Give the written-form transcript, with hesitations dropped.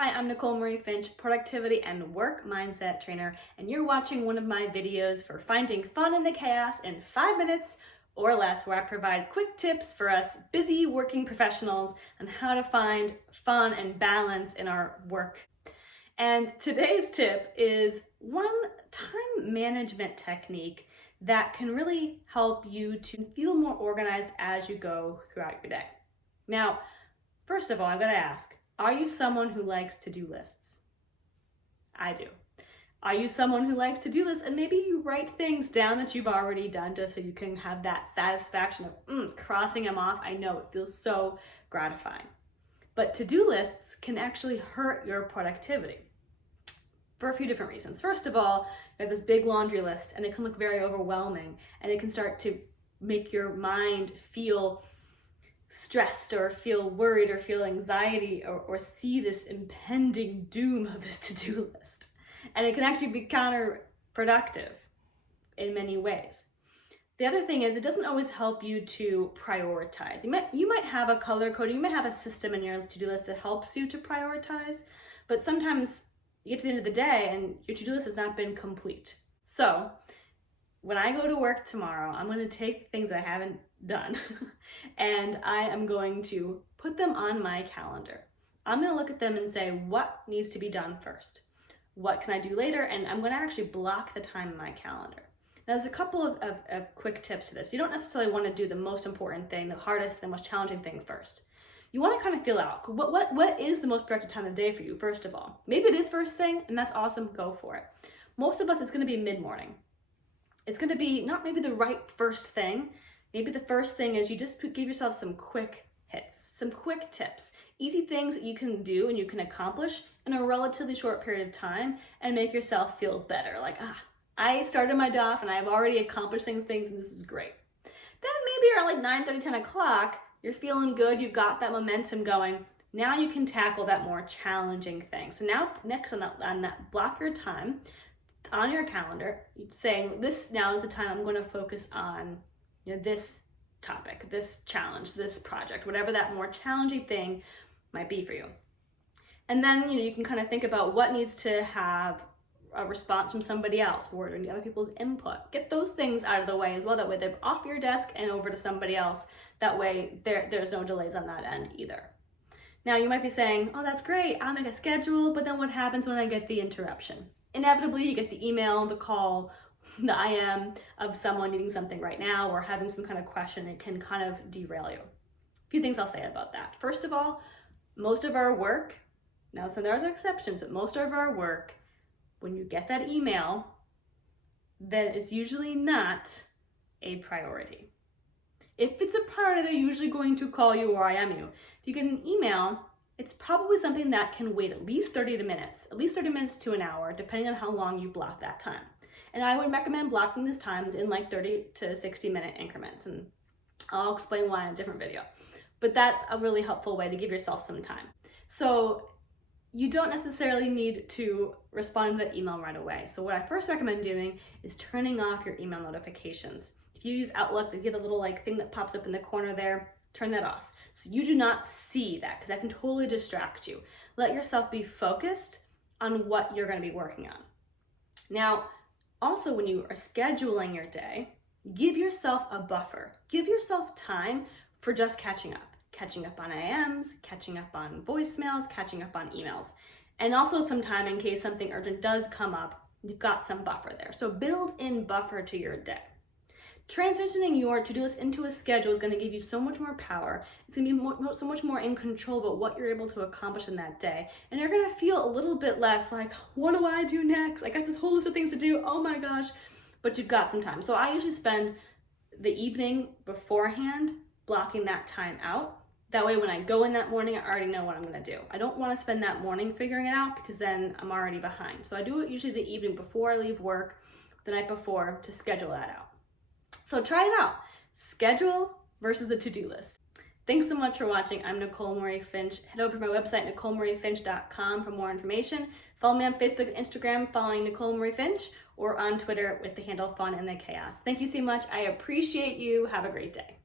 Hi, I'm Nicole Marie Finch, productivity and work mindset trainer, and you're watching one of my videos for finding fun in the chaos in 5 minutes or less, where I provide quick tips for us busy working professionals on how to find fun and balance in our work. And today's tip is one time management technique that can really help you to feel more organized as you go throughout your day. Now, first of all, I've got to ask, are you someone who likes to-do lists? I do. Are you someone who likes to-do lists and maybe you write things down that you've already done just so you can have that satisfaction of crossing them off? I know, it feels so gratifying. But to-do lists can actually hurt your productivity for a few different reasons. First of all, you have this big laundry list and it can look very overwhelming and it can start to make your mind feel stressed or feel worried or feel anxiety or see this impending doom of this to-do list. And it can actually be counterproductive in many ways. The other thing is it doesn't always help you to prioritize. You might have a color code, you might have a system in your to-do list that helps you to prioritize, but sometimes you get to the end of the day and your to-do list has not been complete. So when I go to work tomorrow, I'm going to take things I haven't done and I am going to put them on my calendar. I'm going to look at them and say, what needs to be done first? What can I do later? And I'm going to actually block the time in my calendar. Now, there's a couple of quick tips to this. You don't necessarily want to do the most important thing, the hardest, the most challenging thing first. You want to kind of feel out what is the most productive time of the day for you, first of all. Maybe it is first thing, and that's awesome, go for it. Most of us, it's going to be mid-morning. It's going to be not maybe the right first thing. Maybe the first thing is you just give yourself some quick hits, some quick tips, easy things that you can do and you can accomplish in a relatively short period of time and make yourself feel better. Like, I started my day off and I've already accomplished things and this is great. Then maybe around like 9:30, 10 o'clock, you're feeling good, you've got that momentum going. Now you can tackle that more challenging thing. So now next on that block your time on your calendar, saying this now is the time I'm going to focus on this topic, this challenge, this project, whatever that more challenging thing might be for you. And then you can kind of think about what needs to have a response from somebody else, or any other people's input. Get those things out of the way as well. That way they're off your desk and over to somebody else. That way there's no delays on that end either. Now you might be saying, oh, that's great, I'll make a schedule, but then what happens when I get the interruption? Inevitably, you get the email, the call, the IM of someone needing something right now or having some kind of question. It can kind of derail you. A few things I'll say about that. First of all, most of our work, now so there are exceptions, but most of our work, when you get that email, then it's usually not a priority. If it's a priority, they're usually going to call you or IM you. If you get an email, it's probably something that can wait at least 30 minutes to an hour, depending on how long you block that time. And I would recommend blocking these times in like 30 to 60 minute increments. And I'll explain why in a different video. But that's a really helpful way to give yourself some time. So you don't necessarily need to respond to the email right away. So what I first recommend doing is turning off your email notifications. If you use Outlook, they get a little like thing that pops up in the corner there, turn that off. So you do not see that because that can totally distract you. Let yourself be focused on what you're going to be working on. Now, also when you are scheduling your day, give yourself a buffer. Give yourself time for just catching up on IMs, catching up on voicemails, catching up on emails, and also some time in case something urgent does come up, you've got some buffer there. So build in buffer to your day. Transitioning your to-do list into a schedule is going to give you so much more power. It's going to be so much more in control about what you're able to accomplish in that day. And you're going to feel a little bit less like, what do I do next? I got this whole list of things to do. Oh my gosh. But you've got some time. So I usually spend the evening beforehand blocking that time out. That way when I go in that morning, I already know what I'm going to do. I don't want to spend that morning figuring it out because then I'm already behind. So I do it usually the evening before I leave work, the night before, to schedule that out. So try it out. Schedule versus a to-do list. Thanks so much for watching. I'm Nicole Marie Finch. Head over to my website, NicoleMarieFinch.com, for more information. Follow me on Facebook and Instagram following Nicole Marie Finch, or on Twitter with the handle Fun in the Chaos. Thank you so much. I appreciate you. Have a great day.